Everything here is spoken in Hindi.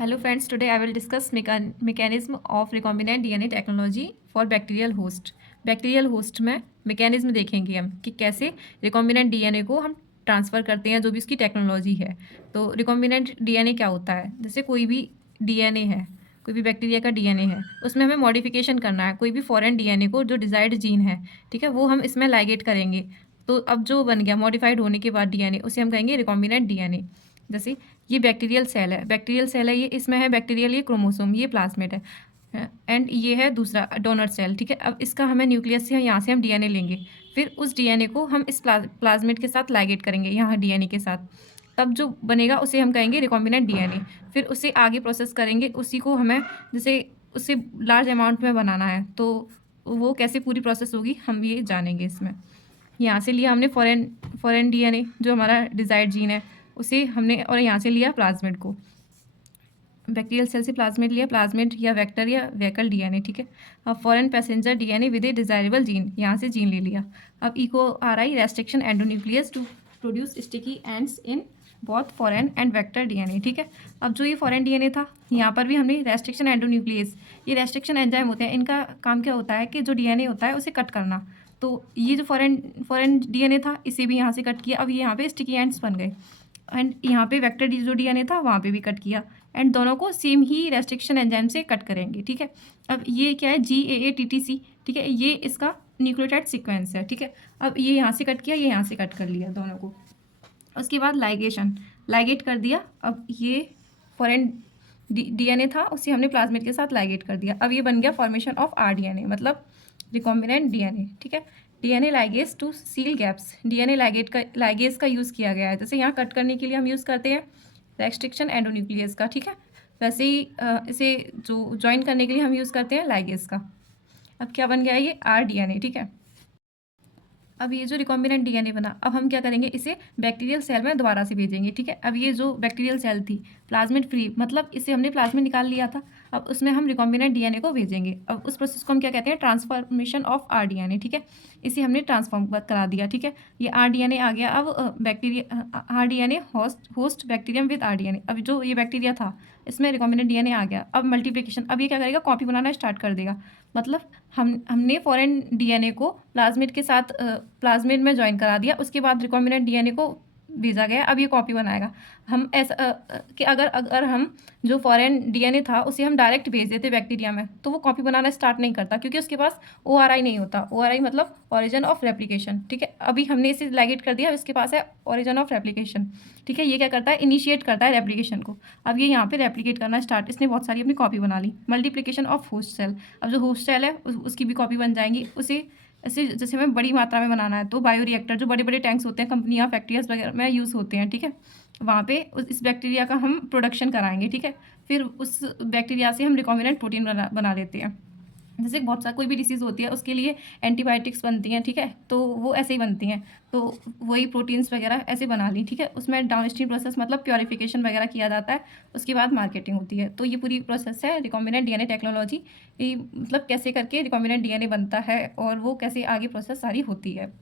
Hello friends, today I will discuss mechanism of recombinant DNA technology for bacterial host. Bacterial host में मैकेनिज्म देखेंगे हम कि कैसे रिकॉम्बिनेंट डीएनए को हम ट्रांसफ़र करते हैं, जो भी उसकी टेक्नोलॉजी है। तो रिकॉम्बिनेंट डीएनए क्या होता है? जैसे कोई भी डीएनए है, कोई भी बैक्टीरिया का डीएनए है, उसमें हमें मॉडिफिकेशन करना है। कोई भी फॉरेन डीएनए को जो डिज़ायर्ड जीन है, ठीक है, वो हम इसमें लाइगेट करेंगे। तो अब जो बन गया मॉडिफाइड होने के बाद डीएनए, उसे हम कहेंगे रिकॉम्बिनेंट डीएनए। जैसे ये बैक्टीरियल सेल है, बैक्टीरियल सेल है, ये इसमें है बैक्टीरियल, ये क्रोमोसोम, ये प्लाज्मिड है एंड ये है दूसरा डोनर सेल, ठीक है। अब इसका हमें न्यूक्लियस से यहाँ से हम डीएनए लेंगे, फिर उस डीएनए को हम इस प्लाज्मिड के साथ लाइगेट करेंगे, यहाँ डीएनए के साथ। तब जो बनेगा उसे हम कहेंगे रिकॉम्बिनेंट डीएनए। फिर उसे आगे प्रोसेस करेंगे, उसी को हमें जैसे उसे लार्ज अमाउंट में बनाना है, तो वो कैसे पूरी प्रोसेस होगी हम ये जानेंगे इसमें। यहाँ से लिया हमने फॉरेन डीएनए जो हमारा डिज़ायर्ड जीन है, उसे हमने, और यहाँ से लिया प्लाज्मिड को, बैक्टीरियल सेल से प्लाज्मिड लिया, प्लाज्मिड या वेक्टर या वेकल डीएनए, ठीक है। अब foreign passenger DNA with A desirable gene, यहाँ से जीन ले लिया। अब इको आ रहा है restriction endonuclease to produce sticky ends in both foreign and vector DNA, ठीक है। अब जो ये फॉरेन डीएनए था, यहाँ पर भी हमने रेस्ट्रिक्शन एंडोन्यूक्लियस, ये रेस्ट्रिक्शन एंजाइम होते हैं, इनका काम क्या होता है कि जो डीएनए होता है उसे कट करना। तो ये जो फॉरेन डीएनए था, इसे भी यहाँ से कट किया। अब ये यहाँ पे स्टिकी एंड्स बन गए एंड यहाँ पे वेक्टर जो डीएनए था वहाँ पे भी कट किया एंड दोनों को सेम ही रेस्ट्रिक्शन एंजाइम से कट करेंगे, ठीक है। अब ये क्या है, GAATTC, ठीक है, ये इसका न्यूक्लियोटाइड सीक्वेंस है, ठीक है। अब ये यहाँ से कट किया, ये यहाँ से कट कर लिया दोनों को। उसके बाद लाइगेट कर दिया। अब ये फॉरेन डीएनए था, उसे हमने प्लाज्मिड के साथ लाइगेट कर दिया। अब ये बन गया फॉर्मेशन ऑफ rDNA, मतलब रिकॉम्बिनेंट डीएनए, ठीक है। DNA ligase to seal gaps, DNA ligase का यूज़ किया गया है। जैसे यहाँ कट करने के लिए हम यूज़ करते हैं रेस्ट्रिक्शन एंडोन्यूक्लियस का, ठीक है, वैसे ही इसे जो ज्वाइन करने के लिए हम यूज़ करते हैं लाइगेज का। अब क्या बन गया है, ये rDNA, ठीक है। अब ये जो रिकॉम्बिनेंट डीएनए बना, अब हम क्या करेंगे, इसे बैक्टीरियल सेल में दोबारा से भेजेंगे, ठीक है। अब ये जो बैक्टीरियल सेल थी प्लाज्मिड फ्री, मतलब इसे हमने प्लाज्मिड निकाल लिया था, अब उसमें हम रिकॉम्बिनेंट डीएनए को भेजेंगे। अब उस प्रोसेस को हम क्या कहते हैं, ट्रांसफॉर्मेशन ऑफ rDNA, ठीक है। इसे हमने ट्रांसफॉर्म करा दिया, ठीक है। ये rDNA आ गया। अब bacteria rDNA host bacterium with rDNA, अब जो ये बैक्टीरिया था इसमें रिकॉम्बिनेंट डीएनए आ गया। अब मल्टीप्लिकेशन, अब ये क्या करेगा, कॉपी बनाना स्टार्ट कर देगा। मतलब हमने फॉरेन डीएनए को प्लाज्मिड के साथ प्लाज्मिड में ज्वाइन करा दिया, उसके बाद रिकॉम्बिनेंट डीएनए को भेजा गया। अब ये कॉपी बनाएगा। हम ऐसा कि अगर हम जो फॉरेन डीएनए था उसे हम डायरेक्ट भेज देते बैक्टीरिया में, तो वो कॉपी बनाना स्टार्ट नहीं करता, क्योंकि उसके पास ORI नहीं होता। ORI मतलब ओरिजिन ऑफ रेप्लिकेशन, ठीक है। अभी हमने इसे लाइगेट कर दिया, इसके पास है ओरिजिन ऑफ रेप्लिकेशन, ठीक है। ये क्या करता है, इनिशिएट करता है रेप्लिकेशन को। अब ये यहाँ पे रेप्लिकेट करना स्टार्ट, इसने बहुत सारी अपनी कॉपी बना ली। मल्टीप्लिकेशन ऑफ होस्ट सेल, अब जो होस्ट सेल है उसकी भी कॉपी बन जाएंगी। उसे ऐसे जैसे हमें बड़ी मात्रा में बनाना है, तो बायो रिएक्टर जो बड़े बड़े टैंक्स होते हैं कंपनियां फैक्ट्रियाज वगैरह में यूज़ होते हैं, ठीक है, वहाँ पे इस बैक्टीरिया का हम प्रोडक्शन कराएंगे, ठीक है। फिर उस बैक्टीरिया से हम रिकॉम्बिनेंट प्रोटीन बना लेते हैं। जैसे बहुत सा कोई भी डिसीज़ होती है उसके लिए एंटीबायोटिक्स बनती हैं, ठीक है, तो वो ऐसे ही बनती हैं। तो वही प्रोटीन्स वगैरह ऐसे बना ली, ठीक है। उसमें डाउनस्ट्रीम प्रोसेस मतलब प्योरीफिकेशन वगैरह किया जाता है, उसके बाद मार्केटिंग होती है। तो ये पूरी प्रोसेस है रिकॉम्बिनेंट डीएनए टेक्नोलॉजी, मतलब कैसे करके रिकॉम्बिनेंट डीएनए बनता है और वो कैसे आगे प्रोसेस सारी होती है।